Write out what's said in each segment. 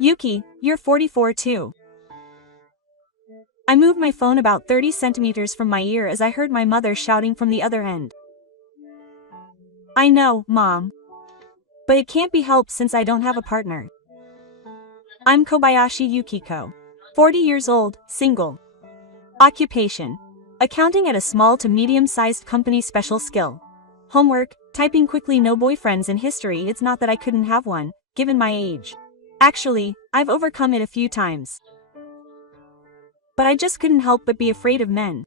Yuki, you're 44 too. I moved my phone about 30 centimeters from my ear as I heard my mother shouting from the other end. I know, Mom. But it can't be helped since I don't have a partner. I'm Kobayashi Yukiko. 40 years old, single. Occupation: accounting at a small to medium-sized company. Special skill: homework, typing quickly. No boyfriends in history. It's not that I couldn't have one, given my age. Actually, I've overcome it a few times. But I just couldn't help but be afraid of men.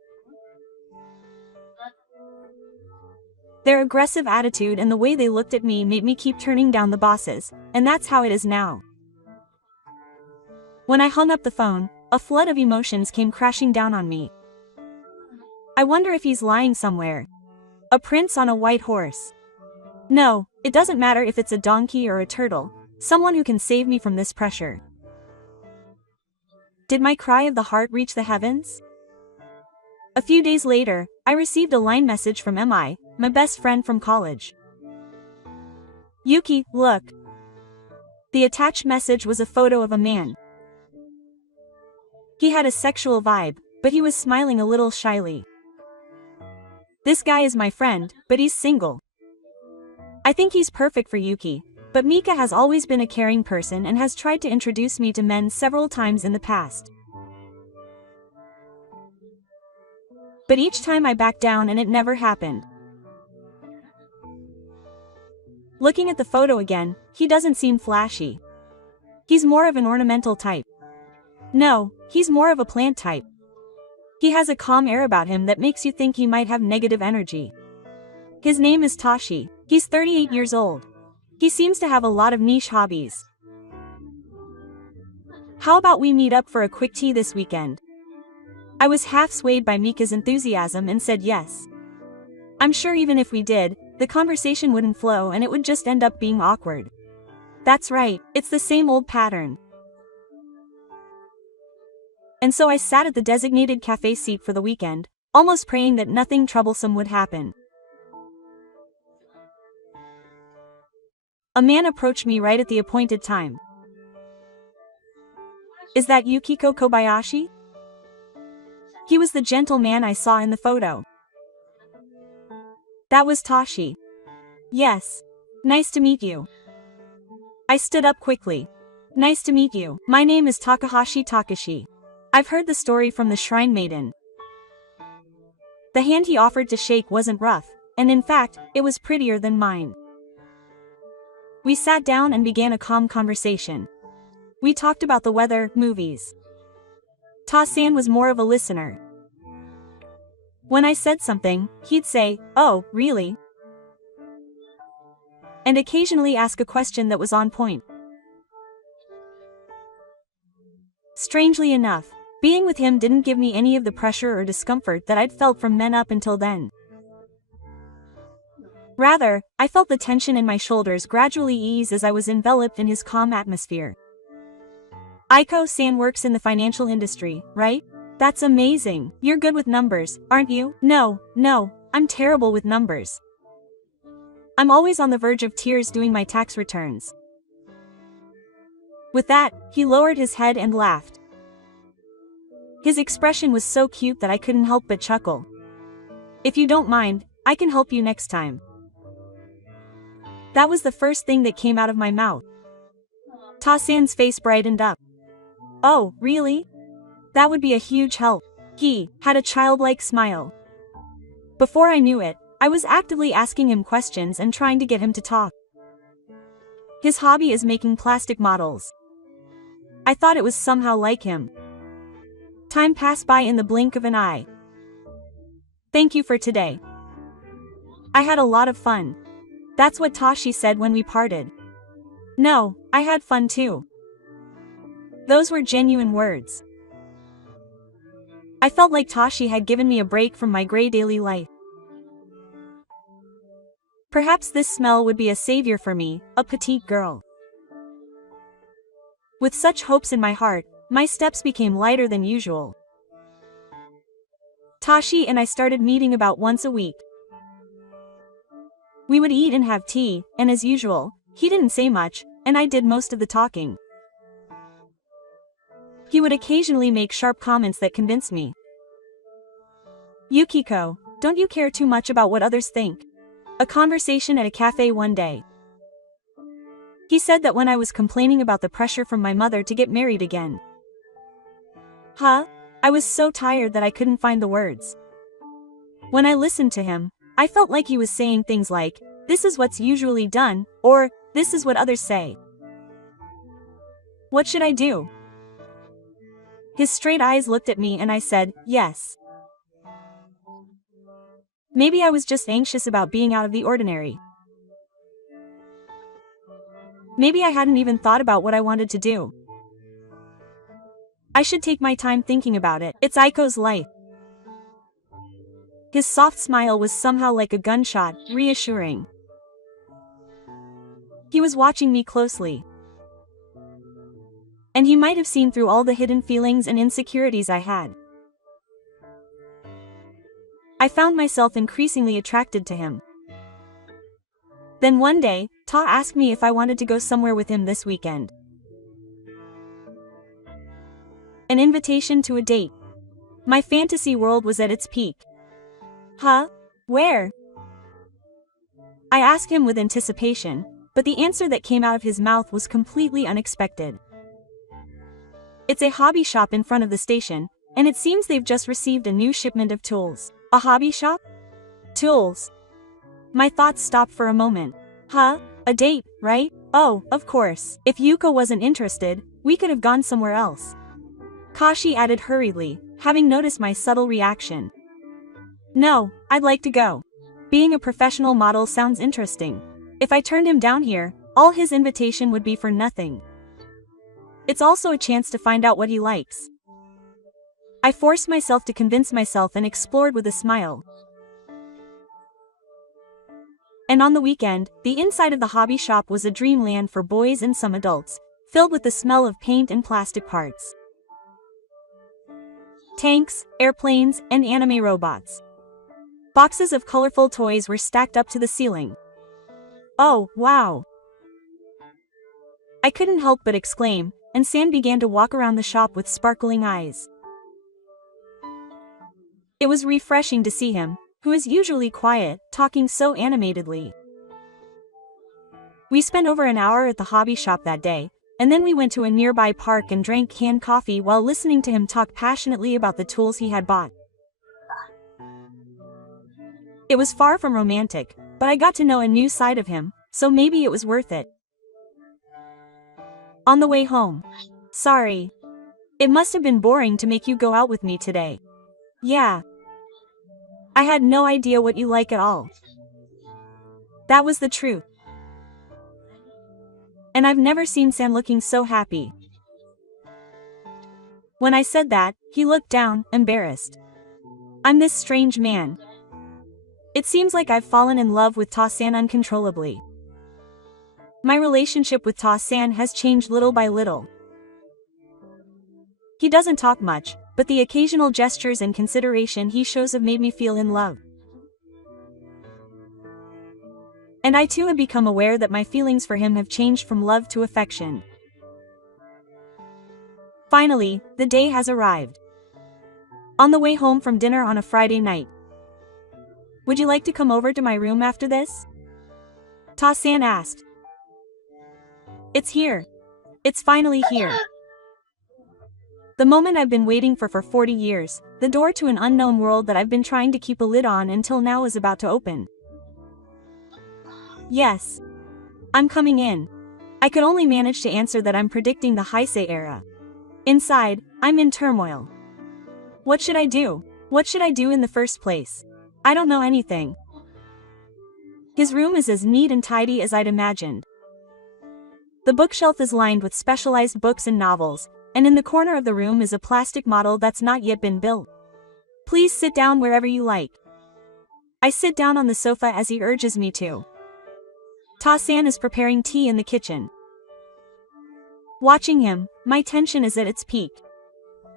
Their aggressive attitude and the way they looked at me made me keep turning down the bosses, and that's how it is now. When I hung up the phone, a flood of emotions came crashing down on me. I wonder if he's lying somewhere. A prince on a white horse. No, it doesn't matter if it's a donkey or a turtle, someone who can save me from this pressure. Did my cry of the heart reach the heavens? A few days later, I received a line message from my best friend from college. Yuki, look. The attached message was a photo of a man. He had a sexual vibe, but he was smiling a little shyly. This guy is my friend, but he's single. I think he's perfect for Yuki, but Mika has always been a caring person and has tried to introduce me to men several times in the past. But each time I backed down and it never happened. Looking at the photo again, he doesn't seem flashy. He's more of an ornamental type. No, he's more of a plant type. He has a calm air about him that makes you think he might have negative energy. His name is Tashi. He's 38 years old. He seems to have a lot of niche hobbies. How about we meet up for a quick tea this weekend? I was half swayed by Mika's enthusiasm and said yes. I'm sure even if we did, the conversation wouldn't flow and it would just end up being awkward. That's right, it's the same old pattern. And so I sat at the designated cafe seat for the weekend, almost praying that nothing troublesome would happen. A man approached me right at the appointed time. Is that Yukiko Kobayashi? He was the gentle man I saw in the photo. That was Tashi. Yes. Nice to meet you. I stood up quickly. Nice to meet you. My name is Takahashi Takashi. I've heard the story from the Shrine Maiden. The hand he offered to shake wasn't rough, and in fact, it was prettier than mine. We sat down and began a calm conversation. We talked about the weather, movies. Ta-san was more of a listener. When I said something, he'd say, "Oh, really?" and occasionally ask a question that was on point. Strangely enough, being with him didn't give me any of the pressure or discomfort that I'd felt from men up until then. Rather, I felt the tension in my shoulders gradually ease as I was enveloped in his calm atmosphere. Aiko-san works in the financial industry, right? That's amazing. You're good with numbers, aren't you? No, I'm terrible with numbers. I'm always on the verge of tears doing my tax returns. With that, he lowered his head and laughed. His expression was so cute that I couldn't help but chuckle. If you don't mind, I can help you next time. That was the first thing that came out of my mouth. Ta-san's face brightened up. Oh, really? That would be a huge help. He had a childlike smile. Before I knew it, I was actively asking him questions and trying to get him to talk. His hobby is making plastic models. I thought it was somehow like him. Time passed by in the blink of an eye. Thank you for today. I had a lot of fun. That's what Tashi said when we parted. No, I had fun too. Those were genuine words. I felt like Tashi had given me a break from my gray daily life. Perhaps this smell would be a savior for me, a petite girl. With such hopes in my heart, my steps became lighter than usual. Tashi and I started meeting about once a week. We would eat and have tea, and as usual, he didn't say much, and I did most of the talking. He would occasionally make sharp comments that convinced me. Yukiko, don't you care too much about what others think? A conversation at a cafe one day. He said that when I was complaining about the pressure from my mother to get married again. Huh? I was so tired that I couldn't find the words. When I listened to him, I felt like he was saying things like, "This is what's usually done," or "This is what others say." What should I do? His straight eyes looked at me and I said, "Yes." Maybe I was just anxious about being out of the ordinary. Maybe I hadn't even thought about what I wanted to do. I should take my time thinking about it. It's Aiko's life. His soft smile was somehow like a gunshot, reassuring. He was watching me closely. And he might have seen through all the hidden feelings and insecurities I had. I found myself increasingly attracted to him. Then one day, Ta asked me if I wanted to go somewhere with him this weekend. An invitation to a date. My fantasy world was at its peak. Huh? Where? I asked him with anticipation, but the answer that came out of his mouth was completely unexpected. It's a hobby shop in front of the station, and it seems they've just received a new shipment of tools. A hobby shop? Tools. My thoughts stopped for a moment. Huh? A date, right? Oh, of course. If Yuko wasn't interested, we could have gone somewhere else. Kashi added hurriedly, having noticed my subtle reaction. No, I'd like to go. Being a professional model sounds interesting. If I turned him down here, all his invitation would be for nothing. It's also a chance to find out what he likes. I forced myself to convince myself and explored with a smile. And on the weekend, the inside of the hobby shop was a dreamland for boys and some adults, filled with the smell of paint and plastic parts. Tanks, airplanes, and anime robots. Boxes of colorful toys were stacked up to the ceiling. Oh, wow! I couldn't help but exclaim, and San began to walk around the shop with sparkling eyes. It was refreshing to see him, who is usually quiet, talking so animatedly. We spent over an hour at the hobby shop that day, and then we went to a nearby park and drank canned coffee while listening to him talk passionately about the tools he had bought. It was far from romantic, but I got to know a new side of him, so maybe it was worth it. On the way home. Sorry. It must have been boring to make you go out with me today. Yeah. I had no idea what you like at all. That was the truth. And I've never seen San looking so happy. When I said that, he looked down, embarrassed. I'm this strange man. It seems like I've fallen in love with Ta-san uncontrollably. My relationship with Ta-san has changed little by little. He doesn't talk much, but the occasional gestures and consideration he shows have made me feel in love. And I too have become aware that my feelings for him have changed from love to affection. Finally, the day has arrived. On the way home from dinner on a Friday night. Would you like to come over to my room after this? Ta-san asked. It's here. It's finally here. The moment I've been waiting for 40 years, the door to an unknown world that I've been trying to keep a lid on until now is about to open. Yes. I'm coming in. I could only manage to answer that I'm predicting the Heisei era. Inside, I'm in turmoil. What should I do? What should I do in the first place? I don't know anything. His room is as neat and tidy as I'd imagined. The bookshelf is lined with specialized books and novels, and in the corner of the room is a plastic model that's not yet been built. Please sit down wherever you like. I sit down on the sofa as he urges me to. Ta-san is preparing tea in the kitchen. Watching him, my tension is at its peak.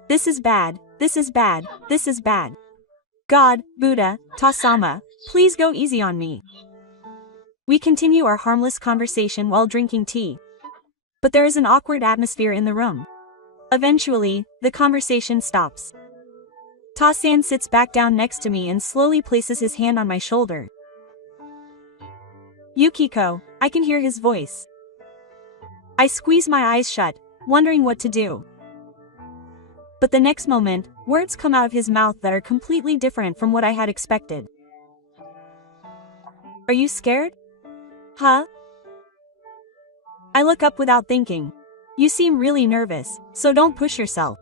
This is bad, this is bad, this is bad. God, Buddha, Ta-sama, please go easy on me. We continue our harmless conversation while drinking tea. But there is an awkward atmosphere in the room. Eventually, the conversation stops. Ta-san sits back down next to me and slowly places his hand on my shoulder. Yukiko, I can hear his voice. I squeeze my eyes shut, wondering what to do. But the next moment, words come out of his mouth that are completely different from what I had expected. Are you scared? Huh? I look up without thinking. You seem really nervous, so don't push yourself.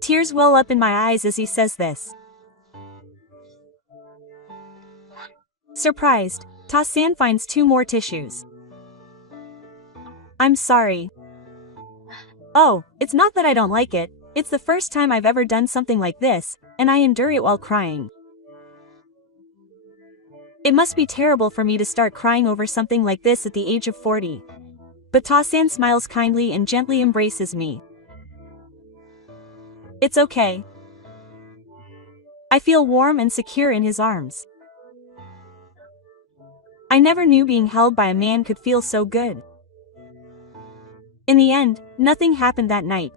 Tears well up in my eyes as he says this. Surprised, Ta-san finds 2 more tissues. I'm sorry. Oh, it's not that I don't like it, it's the first time I've ever done something like this, and I endure it while crying. It must be terrible for me to start crying over something like this at the age of 40. But Ta-san smiles kindly and gently embraces me. It's okay. I feel warm and secure in his arms. I never knew being held by a man could feel so good. In the end, nothing happened that night.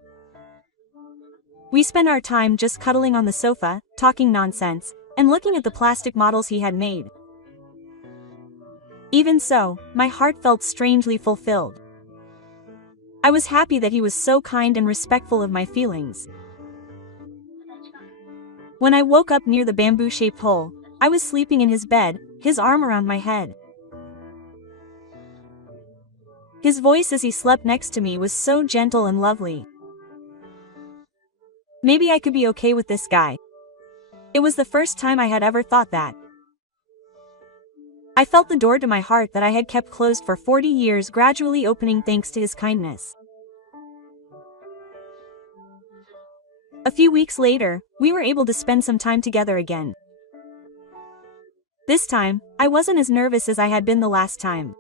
We spent our time just cuddling on the sofa, talking nonsense, and looking at the plastic models he had made. Even so, my heart felt strangely fulfilled. I was happy that he was so kind and respectful of my feelings. When I woke up near the bamboo-shaped hole, I was sleeping in his bed, his arm around my head. His voice as he slept next to me was so gentle and lovely. Maybe I could be okay with this guy. It was the first time I had ever thought that. I felt the door to my heart that I had kept closed for 40 years gradually opening thanks to his kindness. A few weeks later, we were able to spend some time together again. This time, I wasn't as nervous as I had been the last time.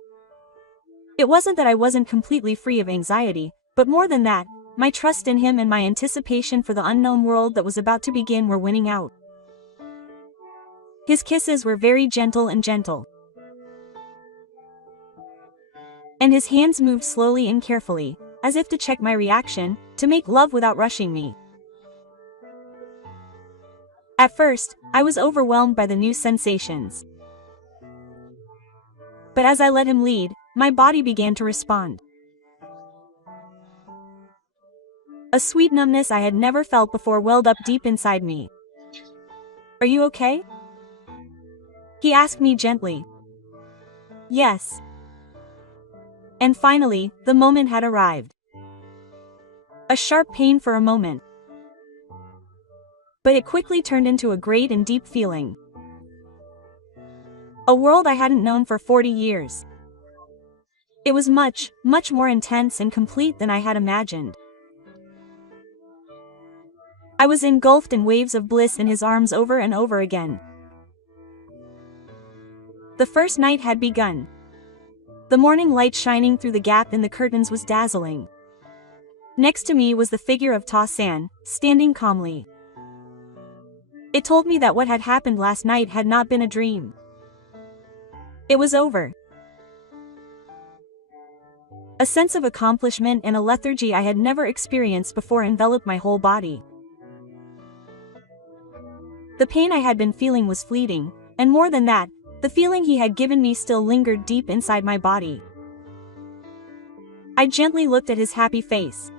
It wasn't that I wasn't completely free of anxiety, but more than that, my trust in him and my anticipation for the unknown world that was about to begin were winning out. His kisses were very gentle and gentle. And his hands moved slowly and carefully, as if to check my reaction, to make love without rushing me. At first, I was overwhelmed by the new sensations. But as I let him lead, my body began to respond. A sweet numbness I had never felt before welled up deep inside me. Are you okay? He asked me gently. Yes. And finally, the moment had arrived. A sharp pain for a moment. But it quickly turned into a great and deep feeling. A world I hadn't known for 40 years. It was much, much more intense and complete than I had imagined. I was engulfed in waves of bliss in his arms over and over again. The first night had begun. The morning light shining through the gap in the curtains was dazzling. Next to me was the figure of Ta-san, standing calmly. It told me that what had happened last night had not been a dream. It was over. A sense of accomplishment and a lethargy I had never experienced before enveloped my whole body. The pain I had been feeling was fleeting, and more than that, the feeling he had given me still lingered deep inside my body. I gently looked at his happy face.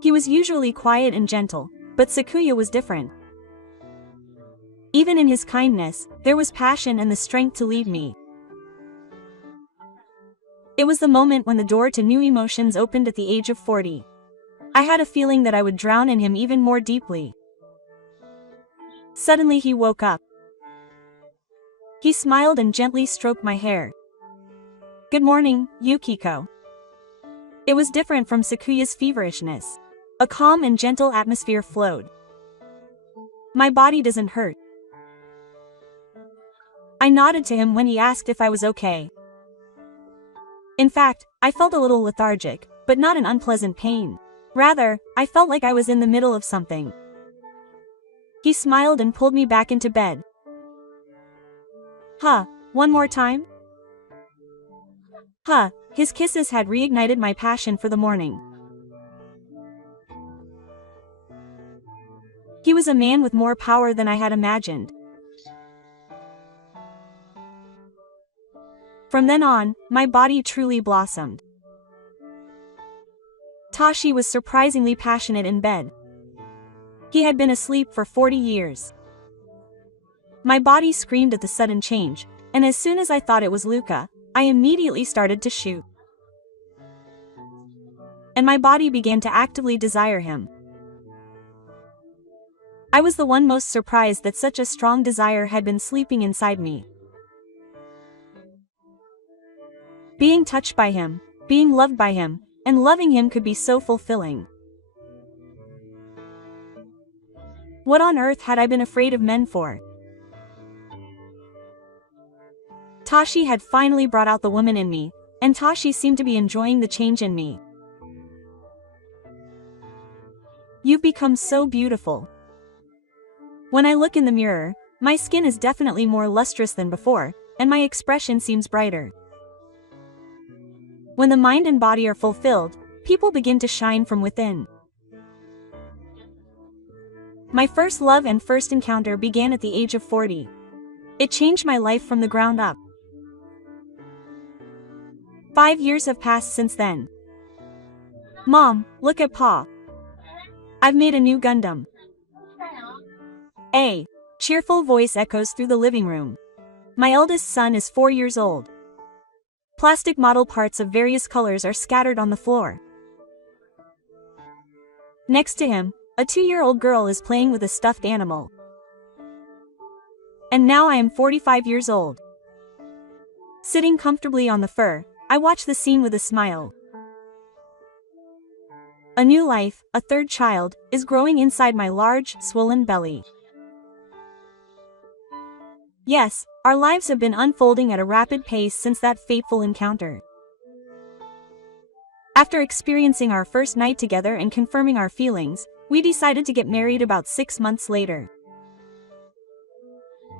He was usually quiet and gentle, but Sakuya was different. Even in his kindness, there was passion and the strength to lead me. It was the moment when the door to new emotions opened at the age of 40. I had a feeling that I would drown in him even more deeply. Suddenly he woke up. He smiled and gently stroked my hair. Good morning, Yukiko. It was different from Sakuya's feverishness. A calm and gentle atmosphere flowed. My body doesn't hurt. I nodded to him when he asked if I was okay. In fact, I felt a little lethargic, but not an unpleasant pain. Rather, I felt like I was in the middle of something. He smiled and pulled me back into bed. Huh, one more time? Huh, his kisses had reignited my passion for the morning. He was a man with more power than I had imagined. From then on, my body truly blossomed. Tashi was surprisingly passionate in bed. He had been asleep for 40 years. My body screamed at the sudden change, and as soon as I thought it was Luca, I immediately started to shoot. And my body began to actively desire him. I was the one most surprised that such a strong desire had been sleeping inside me. Being touched by him, being loved by him, and loving him could be so fulfilling. What on earth had I been afraid of men for? Tashi had finally brought out the woman in me, and Tashi seemed to be enjoying the change in me. You've become so beautiful. When I look in the mirror, my skin is definitely more lustrous than before, and my expression seems brighter. When the mind and body are fulfilled, people begin to shine from within. My first love and first encounter began at the age of 40. It changed my life from the ground up. 5 years have passed since then. Mom, look at Pa. I've made a new Gundam. A cheerful voice echoes through the living room. My eldest son is 4 years old. Plastic model parts of various colors are scattered on the floor. Next to him, a 2-year-old girl is playing with a stuffed animal. And now I am 45 years old. Sitting comfortably on the fur, I watch the scene with a smile. A new life, a third child, is growing inside my large, swollen belly. Yes, our lives have been unfolding at a rapid pace since that fateful encounter. After experiencing our first night together and confirming our feelings, we decided to get married about 6 months later.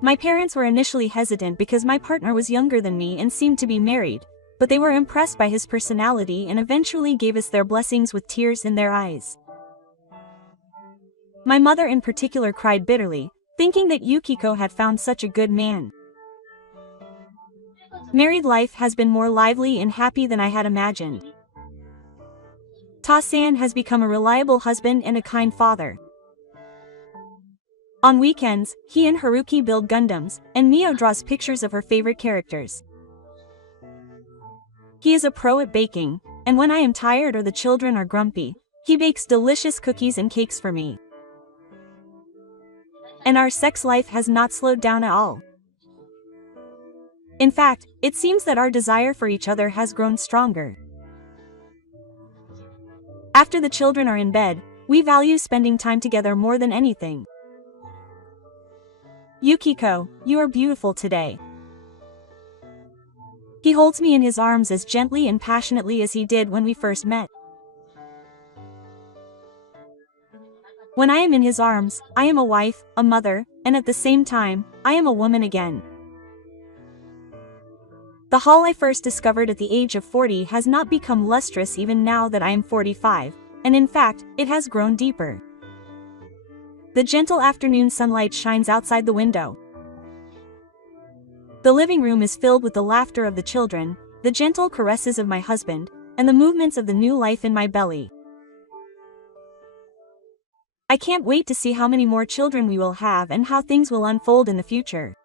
My parents were initially hesitant because my partner was younger than me and seemed to be married, but they were impressed by his personality and eventually gave us their blessings with tears in their eyes. My mother in particular cried bitterly, thinking that Yukiko had found such a good man. Married life has been more lively and happy than I had imagined. Ta-san has become a reliable husband and a kind father. On weekends, he and Haruki build Gundams, and Mio draws pictures of her favorite characters. He is a pro at baking, and when I am tired or the children are grumpy, he bakes delicious cookies and cakes for me. And our sex life has not slowed down at all. In fact, it seems that our desire for each other has grown stronger. After the children are in bed, we value spending time together more than anything. Yukiko, you are beautiful today. He holds me in his arms as gently and passionately as he did when we first met. When I am in his arms, I am a wife, a mother, and at the same time, I am a woman again. The haul I first discovered at the age of 40 has not become lustrous even now that I am 45, and in fact, it has grown deeper. The gentle afternoon sunlight shines outside the window. The living room is filled with the laughter of the children, the gentle caresses of my husband, and the movements of the new life in my belly. I can't wait to see how many more children we will have and how things will unfold in the future.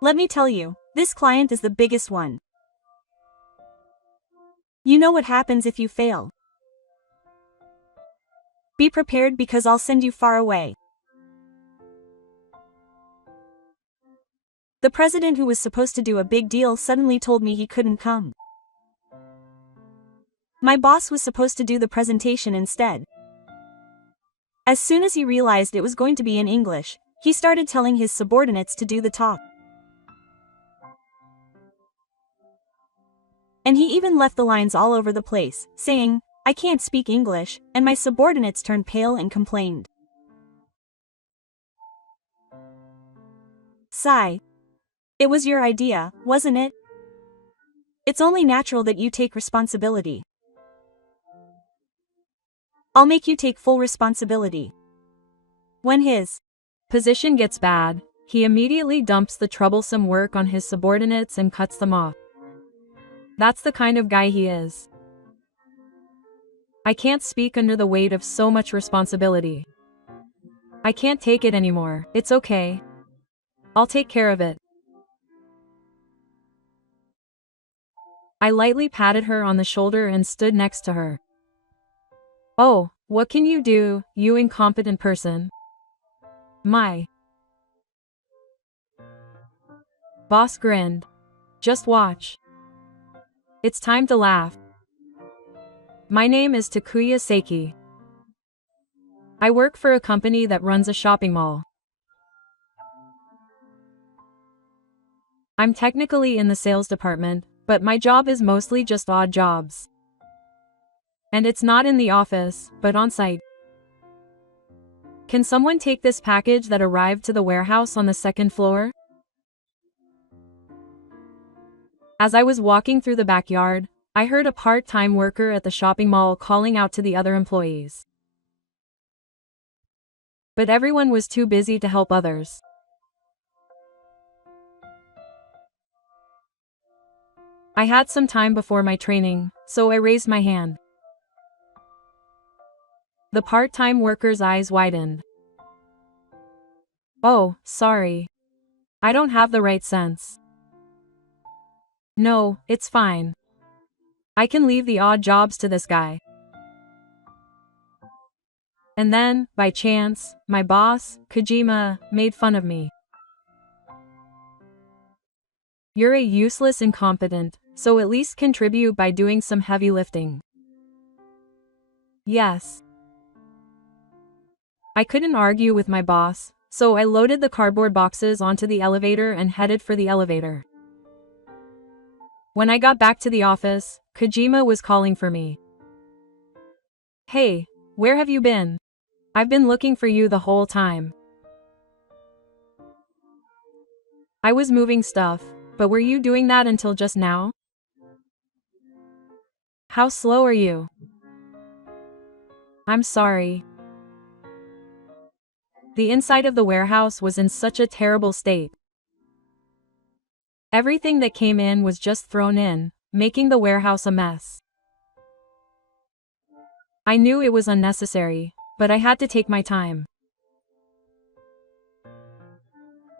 Let me tell you, this client is the biggest one. You know what happens if you fail. Be prepared because I'll send you far away. The president who was supposed to do a big deal suddenly told me he couldn't come. My boss was supposed to do the presentation instead. As soon as he realized it was going to be in English, he started telling his subordinates to do the talk. And he even left the lines all over the place, saying, "I can't speak English," and my subordinates turned pale and complained. Sigh. It was your idea, wasn't it? It's only natural that you take responsibility. I'll make you take full responsibility. When his position gets bad, he immediately dumps the troublesome work on his subordinates and cuts them off. That's the kind of guy he is. I can't speak under the weight of so much responsibility. I can't take it anymore. It's okay. I'll take care of it. I lightly patted her on the shoulder and stood next to her. Oh, what can you do, you incompetent person? My boss grinned. Just watch. It's time to laugh. My name is Takuya Seiki. I work for a company that runs a shopping mall. I'm technically in the sales department, but my job is mostly just odd jobs. And it's not in the office, but on site. Can someone take this package that arrived to the warehouse on the second floor? As I was walking through the backyard, I heard a part-time worker at the shopping mall calling out to the other employees. But everyone was too busy to help others. I had some time before my training, so I raised my hand. The part-time worker's eyes widened. Oh, sorry. I don't have the right sense. No, it's fine. I can leave the odd jobs to this guy. And then, by chance, my boss, Kojima, made fun of me. You're a useless incompetent, so at least contribute by doing some heavy lifting. Yes. I couldn't argue with my boss, so I loaded the cardboard boxes onto the elevator and headed for the elevator. When I got back to the office, Kojima was calling for me. Hey, where have you been? I've been looking for you the whole time. I was moving stuff, but were you doing that until just now? How slow are you? I'm sorry. The inside of the warehouse was in such a terrible state. Everything that came in was just thrown in, making the warehouse a mess. I knew it was unnecessary, but I had to take my time.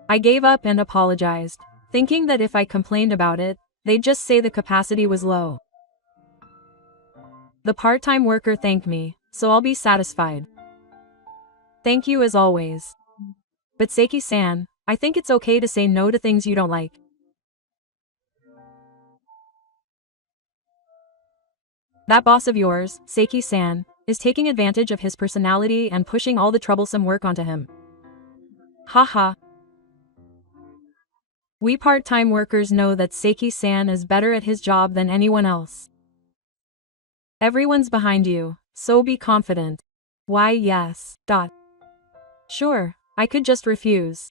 I gave up and apologized, thinking that if I complained about it, they'd just say the capacity was low. The part-time worker thanked me, so I'll be satisfied. Thank you as always. But Seiki-san, I think it's okay to say no to things you don't like. That boss of yours, Seiki-san, is taking advantage of his personality and pushing all the troublesome work onto him. Haha. We part-time workers know that Seiki-san is better at his job than anyone else. Everyone's behind you, so be confident. Why yes. Sure, I could just refuse.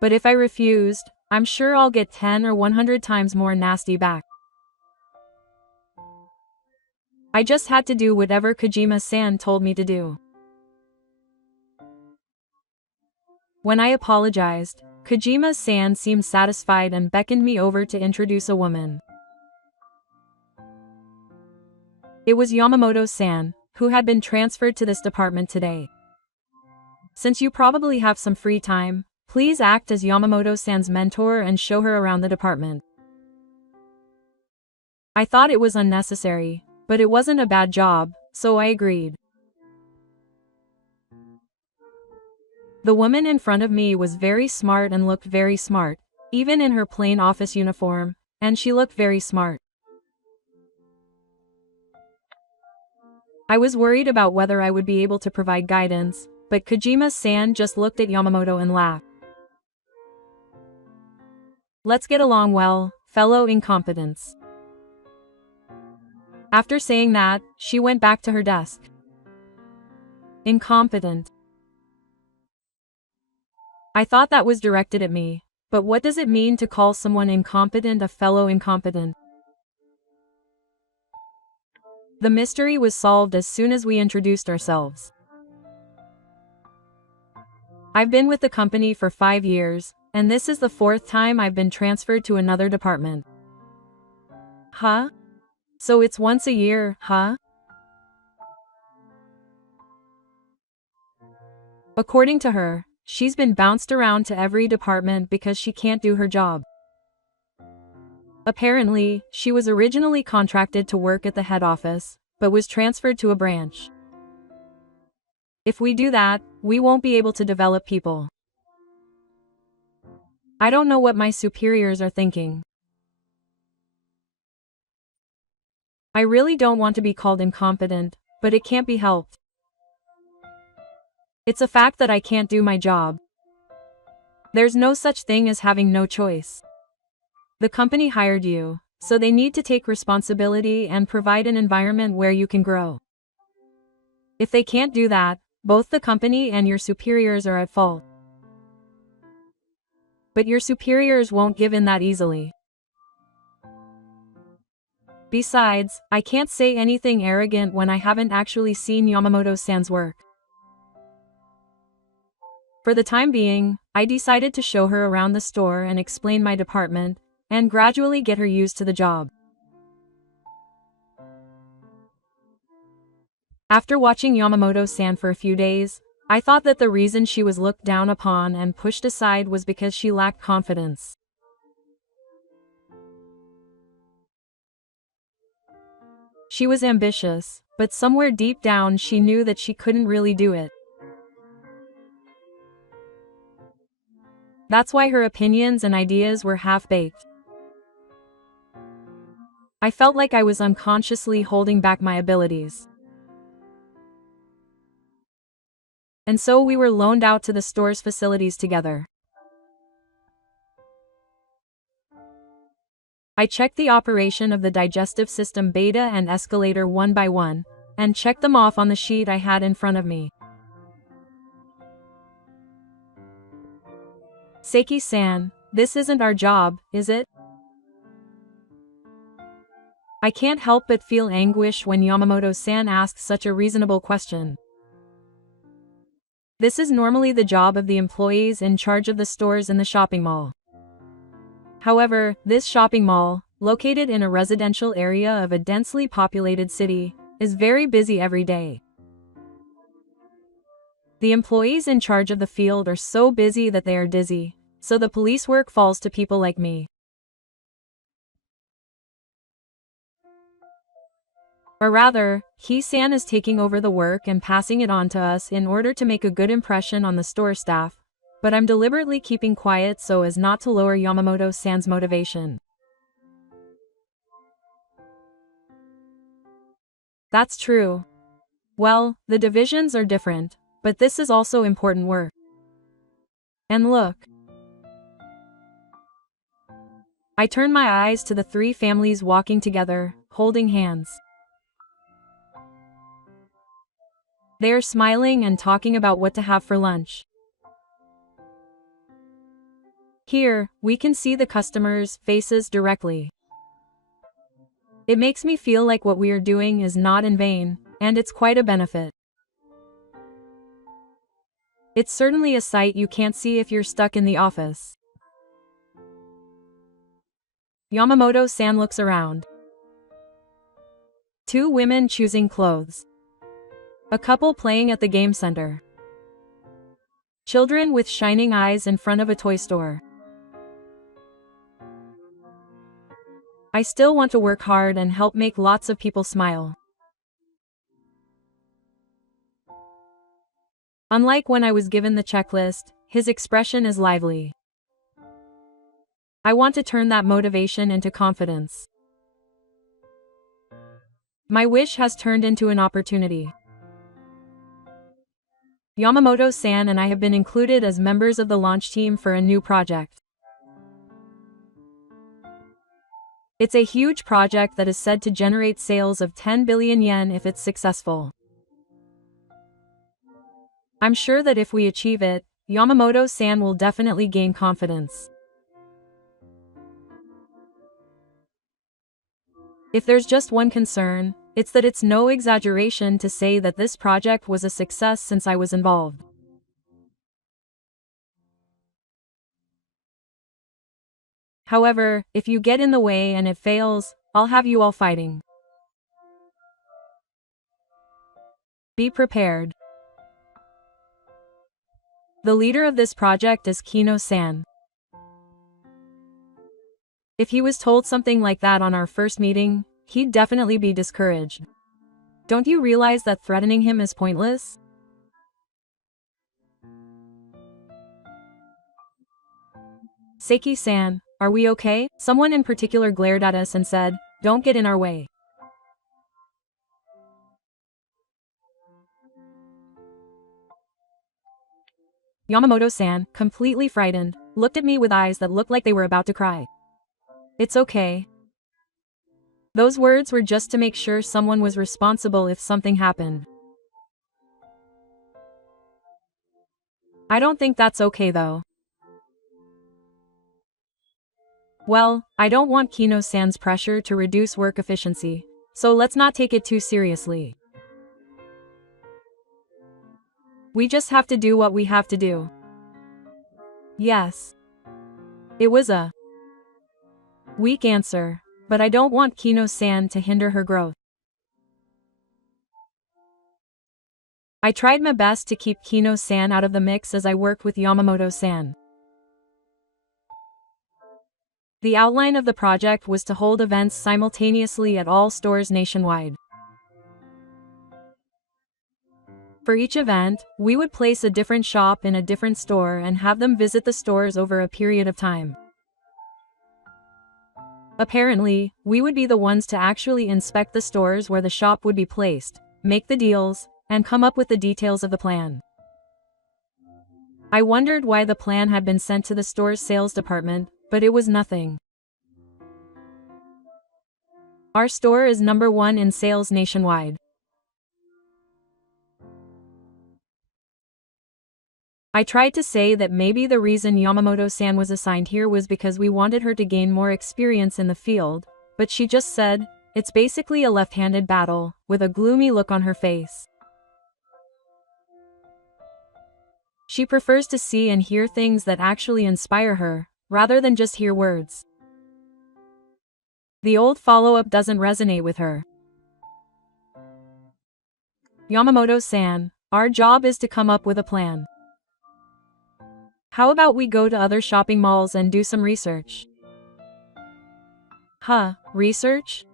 But if I refused, I'm sure I'll get 10 or 100 times more nasty back. I just had to do whatever Kojima-san told me to do. When I apologized, Kojima-san seemed satisfied and beckoned me over to introduce a woman. It was Yamamoto-san, who had been transferred to this department today. Since you probably have some free time, please act as Yamamoto-san's mentor and show her around the department. I thought it was unnecessary, but it wasn't a bad job, so I agreed. The woman in front of me was very smart and looked very smart, even in her plain office uniform, and she looked very smart. I was worried about whether I would be able to provide guidance, but Kojima-san just looked at Yamamoto and laughed. Let's get along well, fellow incompetents. After saying that, she went back to her desk. Incompetent. I thought that was directed at me, But what does it mean to call someone incompetent a fellow incompetent? The mystery was solved as soon as we introduced ourselves. I've been with the company for 5 years, and this is the 4th time I've been transferred to another department. Huh? So it's once a year, huh? According to her, she's been bounced around to every department because she can't do her job. Apparently, she was originally contracted to work at the head office, but was transferred to a branch. If we do that, we won't be able to develop people. I don't know what my superiors are thinking. I really don't want to be called incompetent, but it can't be helped. It's a fact that I can't do my job. There's no such thing as having no choice. The company hired you, so they need to take responsibility and provide an environment where you can grow. If they can't do that, both the company and your superiors are at fault. But your superiors won't give in that easily. Besides, I can't say anything arrogant when I haven't actually seen Yamamoto-san's work. For the time being, I decided to show her around the store and explain my department, and gradually get her used to the job. After watching Yamamoto-san for a few days, I thought that the reason she was looked down upon and pushed aside was because she lacked confidence. She was ambitious, but somewhere deep down she knew that she couldn't really do it. That's why her opinions and ideas were half-baked. I felt like I was unconsciously holding back my abilities. And so we were loaned out to the store's facilities together. I checked the operation of the digestive system beta and escalator one by one, and checked them off on the sheet I had in front of me. Seiki-san, this isn't our job, is it? I can't help but feel anguish when Yamamoto-san asks such a reasonable question. This is normally the job of the employees in charge of the stores in the shopping mall. However, this shopping mall, located in a residential area of a densely populated city, is very busy every day. The employees in charge of the field are so busy that they are dizzy, so the police work falls to people like me. Or rather, he-san is taking over the work and passing it on to us in order to make a good impression on the store staff, but I'm deliberately keeping quiet so as not to lower Yamamoto-san's motivation. That's true. Well, the divisions are different, but this is also important work. And look. I turn my eyes to the 3 families walking together, holding hands. They are smiling and talking about what to have for lunch. Here, we can see the customers' faces directly. It makes me feel like what we are doing is not in vain, and it's quite a benefit. It's certainly a sight you can't see if you're stuck in the office. Yamamoto-san looks around. 2 women choosing clothes. A couple playing at the game center. Children with shining eyes in front of a toy store. I still want to work hard and help make lots of people smile. Unlike when I was given the checklist, his expression is lively. I want to turn that motivation into confidence. My wish has turned into an opportunity. Yamamoto-san and I have been included as members of the launch team for a new project. It's a huge project that is said to generate sales of 10 billion yen if it's successful. I'm sure that if we achieve it, Yamamoto-san will definitely gain confidence. If there's just one concern, it's that it's no exaggeration to say that this project was a success since I was involved. However, if you get in the way and it fails, I'll have you all fighting. Be prepared. The leader of this project is Kino-san. If he was told something like that on our first meeting, he'd definitely be discouraged. Don't you realize that threatening him is pointless? Seiki-san, are we okay? Someone in particular glared at us and said, "Don't get in our way." Yamamoto-san, completely frightened, looked at me with eyes that looked like they were about to cry. It's okay. Those words were just to make sure someone was responsible if something happened. I don't think that's okay though. Well, I don't want Kino-san's pressure to reduce work efficiency, so let's not take it too seriously. We just have to do what we have to do. Yes. It was a weak answer, but I don't want Kino-san to hinder her growth. I tried my best to keep Kino-san out of the mix as I worked with Yamamoto-san. The outline of the project was to hold events simultaneously at all stores nationwide. For each event, we would place a different shop in a different store and have them visit the stores over a period of time. Apparently, we would be the ones to actually inspect the stores where the shop would be placed, make the deals, and come up with the details of the plan. I wondered why the plan had been sent to the store's sales department, but it was nothing. Our store is number 1 in sales nationwide. I tried to say that maybe the reason Yamamoto-san was assigned here was because we wanted her to gain more experience in the field, but she just said, "It's basically a left-handed battle," with a gloomy look on her face. She prefers to see and hear things that actually inspire her, rather than just hear words. The old follow-up doesn't resonate with her. Yamamoto-san, our job is to come up with a plan. How about we go to other shopping malls and do some research? Huh, research?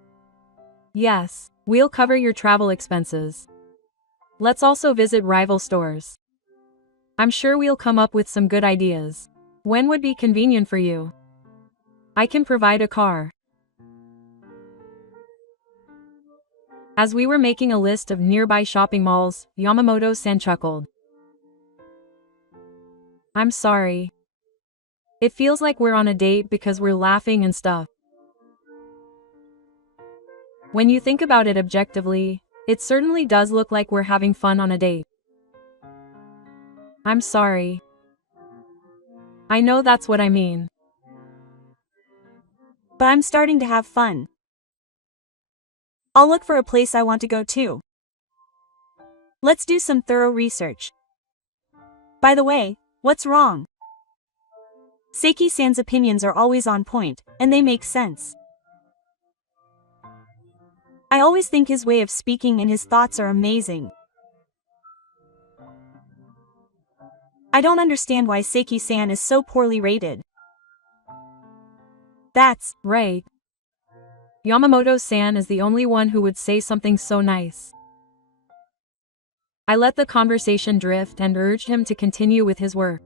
Yes, we'll cover your travel expenses. Let's also visit rival stores. I'm sure we'll come up with some good ideas. When would be convenient for you? I can provide a car. As we were making a list of nearby shopping malls, Yamamoto-san chuckled. I'm sorry. It feels like we're on a date because we're laughing and stuff. When you think about it objectively, it certainly does look like we're having fun on a date. I'm sorry. I know that's what I mean. But I'm starting to have fun. I'll look for a place I want to go to. Let's do some thorough research. By the way, what's wrong? Seiki-san's opinions are always on point, and they make sense. I always think his way of speaking and his thoughts are amazing. I don't understand why Seiki-san is so poorly rated. That's right. Yamamoto-san is the only one who would say something so nice. I let the conversation drift and urged him to continue with his work.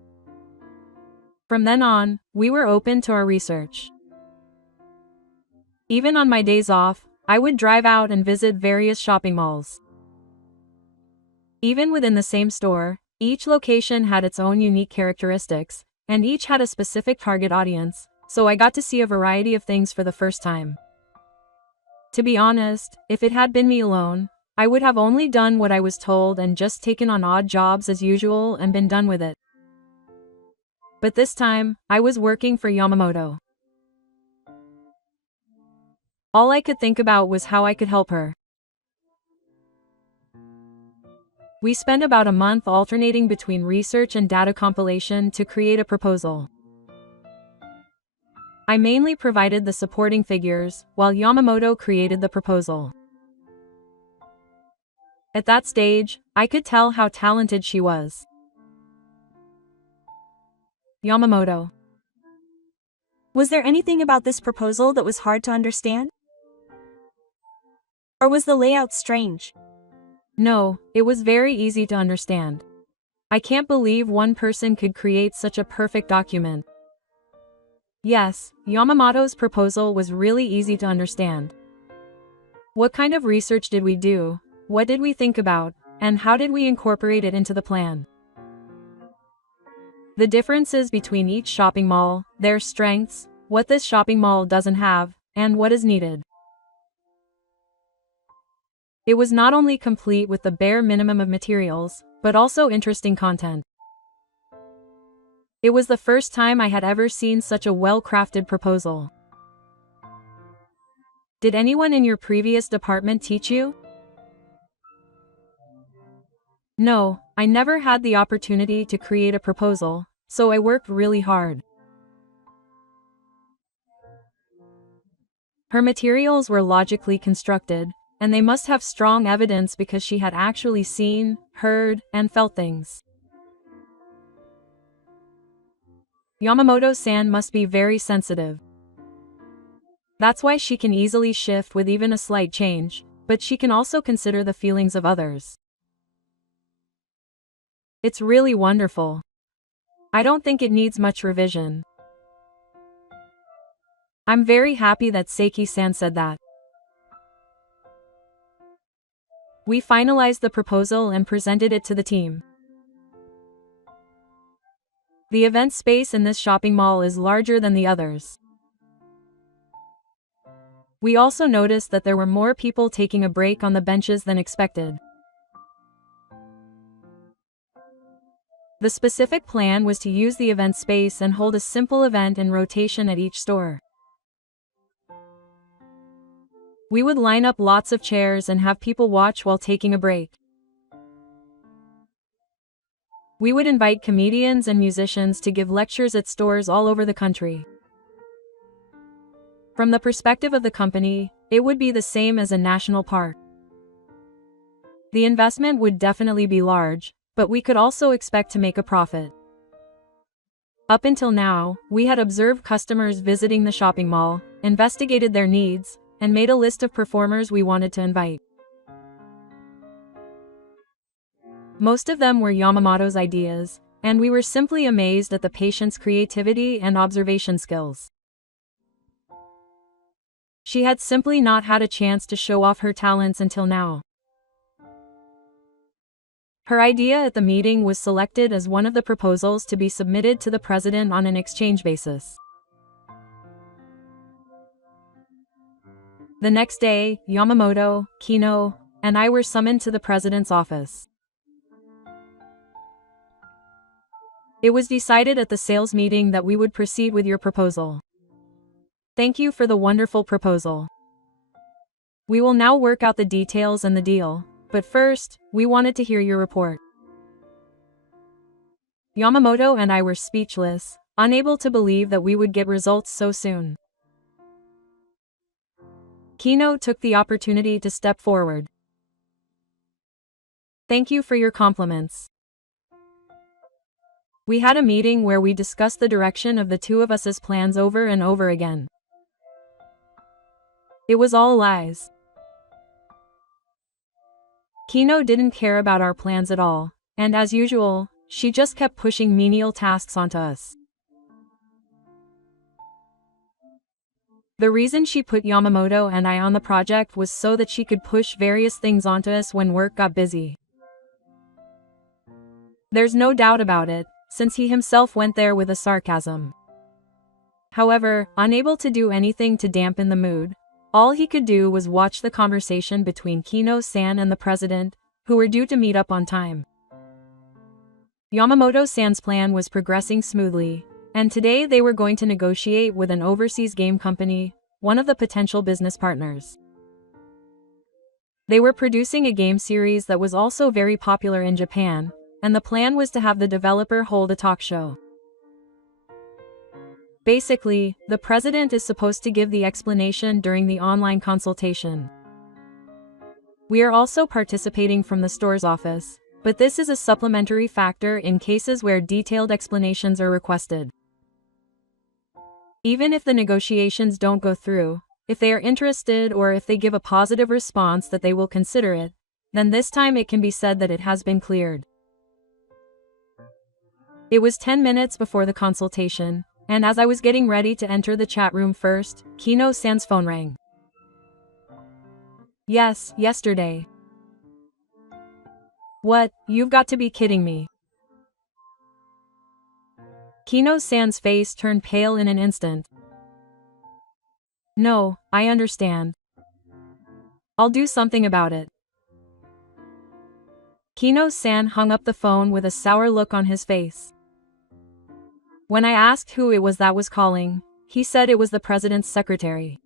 From then on, we were open to our research. Even on my days off, I would drive out and visit various shopping malls. Even within the same store, each location had its own unique characteristics, and each had a specific target audience, so I got to see a variety of things for the first time. To be honest, if it had been me alone, I would have only done what I was told and just taken on odd jobs as usual and been done with it. But this time, I was working for Yamamoto. All I could think about was how I could help her. We spent about a month alternating between research and data compilation to create a proposal. I mainly provided the supporting figures, while Yamamoto created the proposal. At that stage, I could tell how talented she was. Yamamoto. Was there anything about this proposal that was hard to understand? Or was the layout strange? No, it was very easy to understand. I can't believe one person could create such a perfect document. Yes, Yamamoto's proposal was really easy to understand. What kind of research did we do? What did we think about? And how did we incorporate it into the plan? The differences between each shopping mall, their strengths, what this shopping mall doesn't have, and what is needed. It was not only complete with the bare minimum of materials, but also interesting content. It was the first time I had ever seen such a well-crafted proposal. Did anyone in your previous department teach you? No, I never had the opportunity to create a proposal, so I worked really hard. Her materials were logically constructed, and they must have strong evidence because she had actually seen, heard, and felt things. Yamamoto-san must be very sensitive. That's why she can easily shift with even a slight change, but she can also consider the feelings of others. It's really wonderful. I don't think it needs much revision. I'm very happy that Seiki-san said that. We finalized the proposal and presented it to the team. The event space in this shopping mall is larger than the others. We also noticed that there were more people taking a break on the benches than expected. The specific plan was to use the event space and hold a simple event in rotation at each store. We would line up lots of chairs and have people watch while taking a break. We would invite comedians and musicians to give lectures at stores all over the country. From the perspective of the company, it would be the same as a national park. The investment would definitely be large, but we could also expect to make a profit. Up until now, we had observed customers visiting the shopping mall, investigated their needs, and made a list of performers we wanted to invite. Most of them were Yamamoto's ideas, and we were simply amazed at the patient's creativity and observation skills. She had simply not had a chance to show off her talents until now. Her idea at the meeting was selected as one of the proposals to be submitted to the president on an exchange basis. The next day, Yamamoto, Kino, and I were summoned to the president's office. It was decided at the sales meeting that we would proceed with your proposal. Thank you for the wonderful proposal. We will now work out the details and the deal, but first, we wanted to hear your report. Yamamoto and I were speechless, unable to believe that we would get results so soon. Kino took the opportunity to step forward. Thank you for your compliments. We had a meeting where we discussed the direction of the two of us's plans over and over again. It was all lies. Kino didn't care about our plans at all, and as usual, she just kept pushing menial tasks onto us. The reason she put Yamamoto and I on the project was so that she could push various things onto us when work got busy. There's no doubt about it, since he himself went there with a sarcasm. However, unable to do anything to dampen the mood, all he could do was watch the conversation between Kino-san and the president, who were due to meet up on time. Yamamoto-san's plan was progressing smoothly, and today they were going to negotiate with an overseas game company, one of the potential business partners. They were producing a game series that was also very popular in Japan, and the plan was to have the developer hold a talk show. Basically, the president is supposed to give the explanation during the online consultation. We are also participating from the store's office, but this is a supplementary factor in cases where detailed explanations are requested. Even if the negotiations don't go through, if they are interested or if they give a positive response that they will consider it, then this time it can be said that it has been cleared. It was 10 minutes before the consultation, and as I was getting ready to enter the chat room first, Kino-san's phone rang. Yes, yesterday. What, you've got to be kidding me. Kino-san's face turned pale in an instant. No, I understand. I'll do something about it. Kino-san hung up the phone with a sour look on his face. When I asked who it was that was calling, he said it was the president's secretary.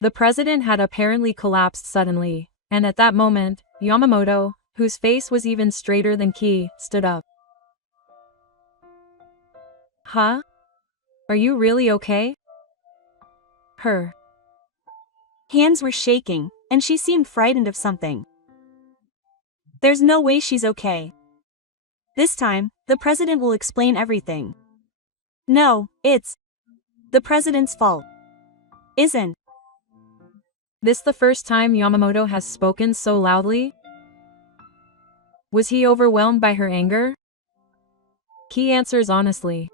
The president had apparently collapsed suddenly, and at that moment, Yamamoto, whose face was even straighter than Ki, stood up. Huh? Are you really okay? Her hands were shaking, and she seemed frightened of something. There's no way she's okay. This time, the president will explain everything. No, it's the president's fault. Isn't this the first time Yamamoto has spoken so loudly? Was he overwhelmed by her anger? Ki answers honestly.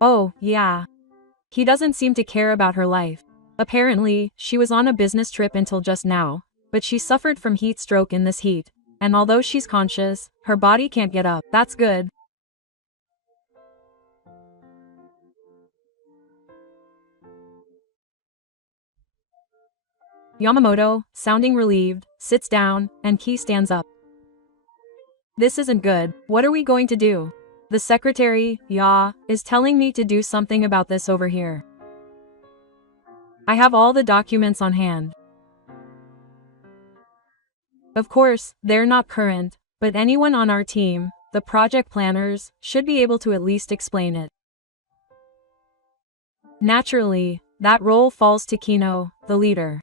Oh, yeah. He doesn't seem to care about her life. Apparently, she was on a business trip until just now, but she suffered from heat stroke in this heat, and although she's conscious, her body can't get up. That's good. Yamamoto, sounding relieved, sits down, and Ki stands up. This isn't good. What are we going to do? The secretary, Ya, is telling me to do something about this over here. I have all the documents on hand. Of course, they're not current, but anyone on our team, the project planners, should be able to at least explain it. Naturally, that role falls to Kino, the leader.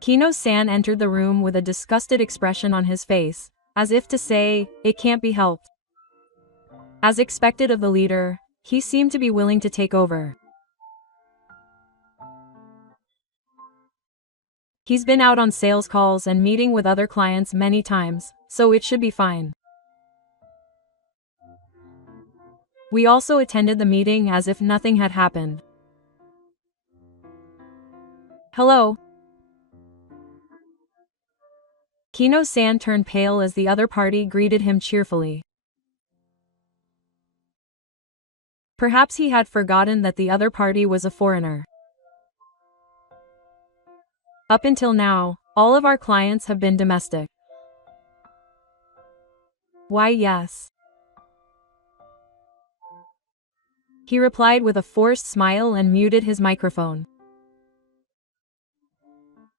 Kino-san entered the room with a disgusted expression on his face, as if to say, it can't be helped. As expected of the leader, he seemed to be willing to take over. He's been out on sales calls and meeting with other clients many times, so it should be fine. We also attended the meeting as if nothing had happened. Hello. Kino-san turned pale as the other party greeted him cheerfully. Perhaps he had forgotten that the other party was a foreigner. Up until now, all of our clients have been domestic. Why, yes. He replied with a forced smile and muted his microphone.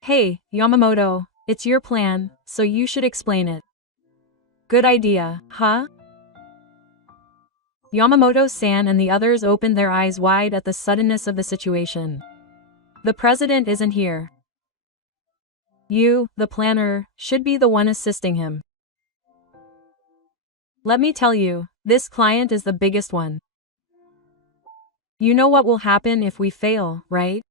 Hey, Yamamoto, it's your plan, so you should explain it. Good idea, huh? Yamamoto-san and the others opened their eyes wide at the suddenness of the situation. The president isn't here. You, the planner, should be the one assisting him. Let me tell you, this client is the biggest one. You know what will happen if we fail, right?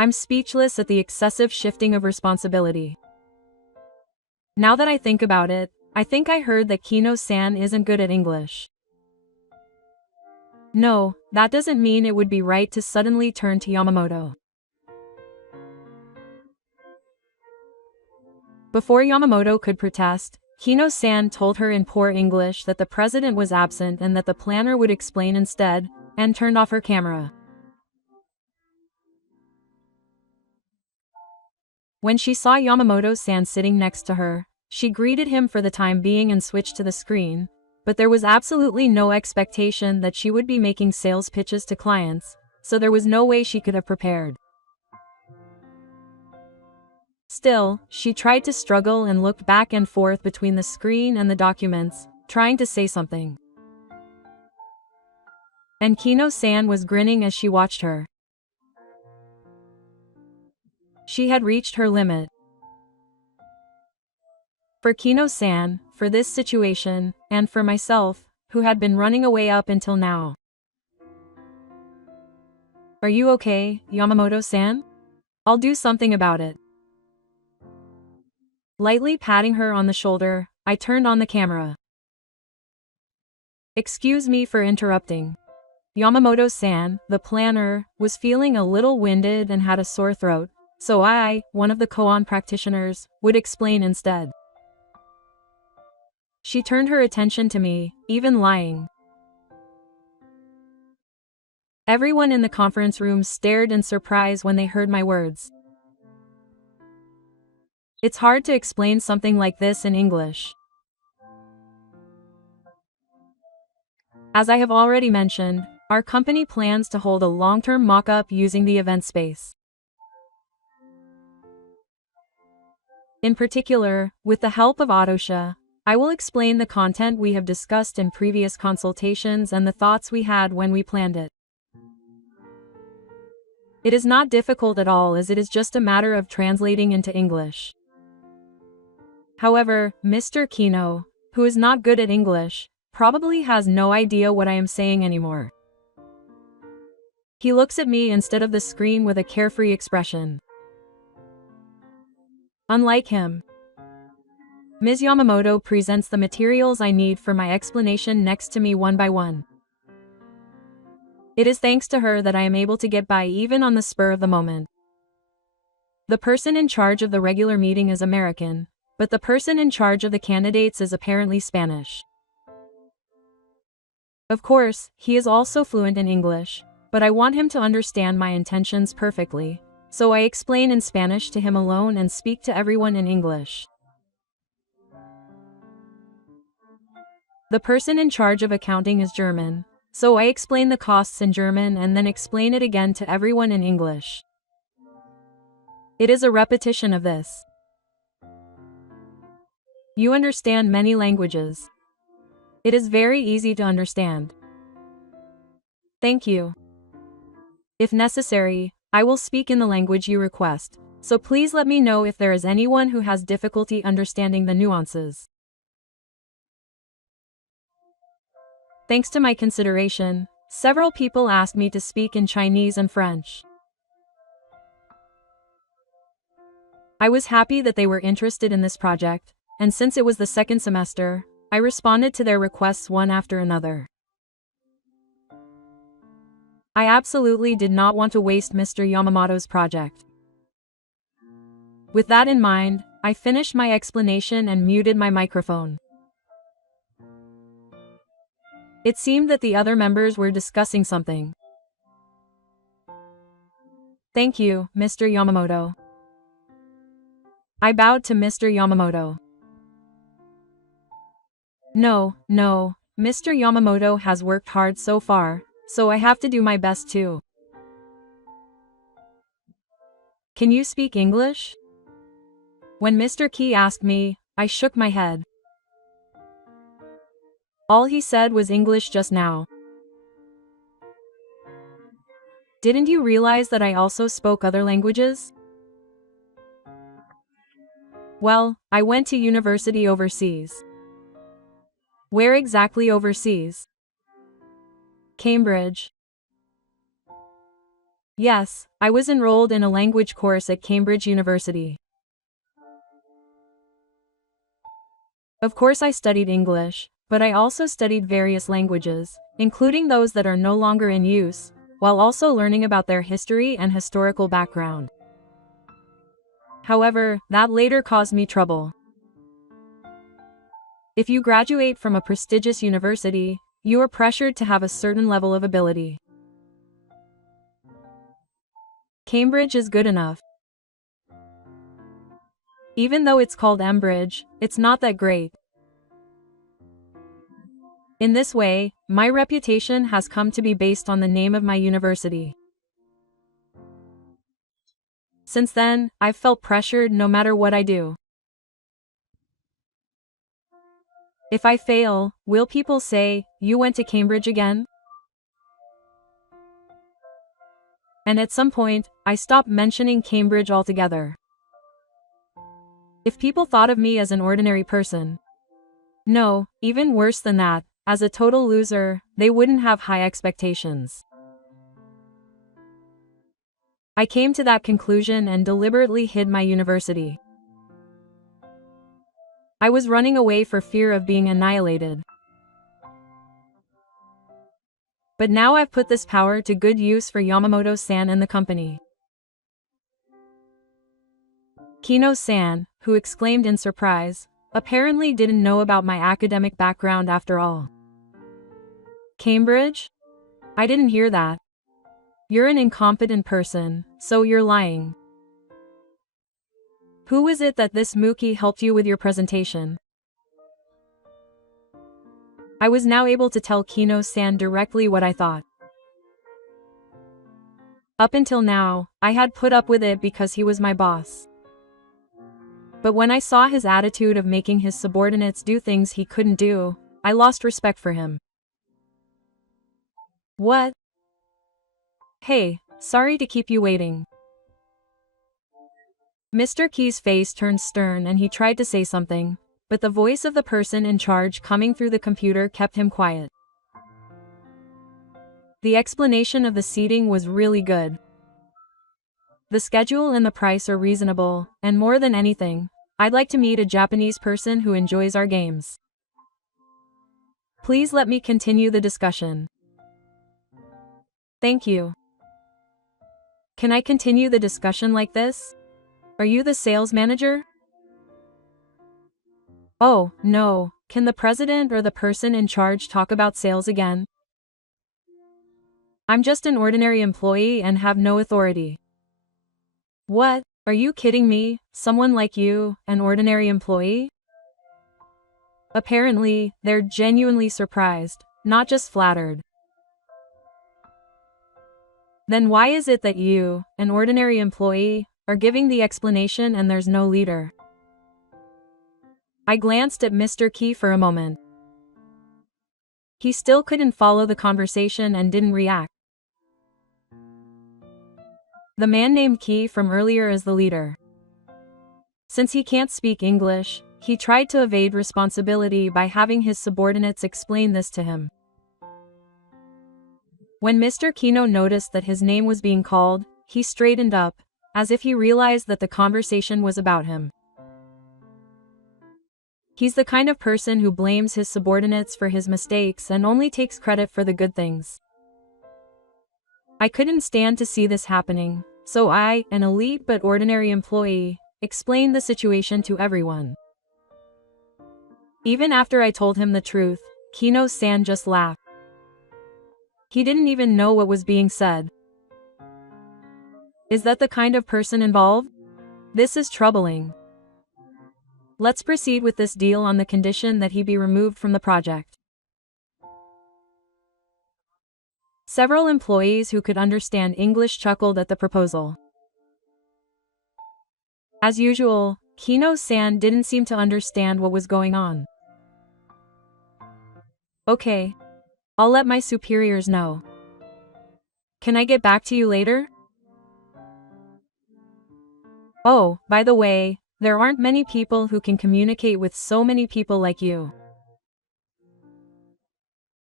I'm speechless at the excessive shifting of responsibility. Now that I think about it, I think I heard that Kino-san isn't good at English. No, that doesn't mean it would be right to suddenly turn to Yamamoto. Before Yamamoto could protest, Kino-san told her in poor English that the president was absent and that the planner would explain instead, and turned off her camera. When she saw Yamamoto-san sitting next to her, She greeted him for the time being and switched to the screen, but there was absolutely no expectation that she would be making sales pitches to clients, so there was no way she could have prepared. Still, she tried to struggle and looked back and forth between the screen and the documents, trying to say something. And Kino-san was grinning as she watched her. She had reached her limit. For Kino-san, for this situation, and for myself, who had been running away up until now. Are you okay, Yamamoto-san? I'll do something about it. Lightly patting her on the shoulder, I turned on the camera. Excuse me for interrupting. Yamamoto-san, the planner, was feeling a little winded and had a sore throat, so I, one of the koan practitioners, would explain instead. She turned her attention to me, even lying. Everyone in the conference room stared in surprise when they heard my words. It's hard to explain something like this in English. As I have already mentioned, our company plans to hold a long-term mock-up using the event space. In particular, with the help of Autosha, I will explain the content we have discussed in previous consultations and the thoughts we had when we planned it. It is not difficult at all, as it is just a matter of translating into English. However, Mr. Kino, who is not good at English, probably has no idea what I am saying anymore. He looks at me instead of the screen with a carefree expression. Unlike him, Ms. Yamamoto presents the materials I need for my explanation next to me one by one. It is thanks to her that I am able to get by even on the spur of the moment. The person in charge of the regular meeting is American, but the person in charge of the candidates is apparently Spanish. Of course, he is also fluent in English, but I want him to understand my intentions perfectly, so I explain in Spanish to him alone and speak to everyone in English. The person in charge of accounting is German, so I explain the costs in German and then explain it again to everyone in English. It is a repetition of this. You understand many languages. It is very easy to understand. Thank you. If necessary, I will speak in the language you request, so please let me know if there is anyone who has difficulty understanding the nuances. Thanks to my consideration, several people asked me to speak in Chinese and French. I was happy that they were interested in this project, and since it was the second semester, I responded to their requests one after another. I absolutely did not want to waste Mr. Yamamoto's project. With that in mind, I finished my explanation and muted my microphone. It seemed that the other members were discussing something. Thank you, Mr. Yamamoto. I bowed to Mr. Yamamoto. No, Mr. Yamamoto has worked hard so far, so I have to do my best too. Can you speak English? When Mr. Key asked me, I shook my head. All he said was English just now. Didn't you realize that I also spoke other languages? Well, I went to university overseas. Where exactly overseas? Cambridge. Yes, I was enrolled in a language course at Cambridge University. Of course I studied English, but I also studied various languages, including those that are no longer in use, while also learning about their history and historical background. However, that later caused me trouble. If you graduate from a prestigious university, you are pressured to have a certain level of ability. Cambridge is good enough. Even though it's called Embridge, it's not that great. In this way, my reputation has come to be based on the name of my university. Since then, I've felt pressured no matter what I do. If I fail, will people say, "You went to Cambridge again?" And at some point, I stopped mentioning Cambridge altogether. If people thought of me as an ordinary person, no, even worse than that, as a total loser, they wouldn't have high expectations. I came to that conclusion and deliberately hid my university. I was running away for fear of being annihilated. But now I've put this power to good use for Yamamoto-san and the company. Kino-san, who exclaimed in surprise, apparently didn't know about my academic background after all. Cambridge? I didn't hear that. You're an incompetent person, so you're lying. Who was it that this Mookie helped you with your presentation? I was now able to tell Kino-san directly what I thought. Up until now, I had put up with it because he was my boss. But when I saw his attitude of making his subordinates do things he couldn't do, I lost respect for him. What? Hey, sorry to keep you waiting. Mr. Key's face turned stern and he tried to say something, but the voice of the person in charge coming through the computer kept him quiet. The explanation of the seating was really good. The schedule and the price are reasonable, and more than anything, I'd like to meet a Japanese person who enjoys our games. Please let me continue the discussion. Thank you. Can I continue the discussion like this? Are you the sales manager? Oh, no, can the president or the person in charge talk about sales again? I'm just an ordinary employee and have no authority. What? Are you kidding me? Someone like you, an ordinary employee? Apparently, they're genuinely surprised, not just flattered. Then why is it that you, an ordinary employee, are giving the explanation and there's no leader? I glanced at Mr. Key for a moment. He still couldn't follow the conversation and didn't react. The man named Key from earlier is the leader. Since he can't speak English, he tried to evade responsibility by having his subordinates explain this to him. When Mr. Kino noticed that his name was being called, he straightened up, as if he realized that the conversation was about him. He's the kind of person who blames his subordinates for his mistakes and only takes credit for the good things. I couldn't stand to see this happening, so I, an elite but ordinary employee, explained the situation to everyone. Even after I told him the truth, Kino-san just laughed. He didn't even know what was being said. Is that the kind of person involved? This is troubling. Let's proceed with this deal on the condition that he be removed from the project. Several employees who could understand English chuckled at the proposal. As usual, Kino-san didn't seem to understand what was going on. Okay. I'll let my superiors know. Can I get back to you later? Oh, by the way, there aren't many people who can communicate with so many people like you.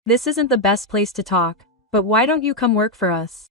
This isn't the best place to talk, but why don't you come work for us?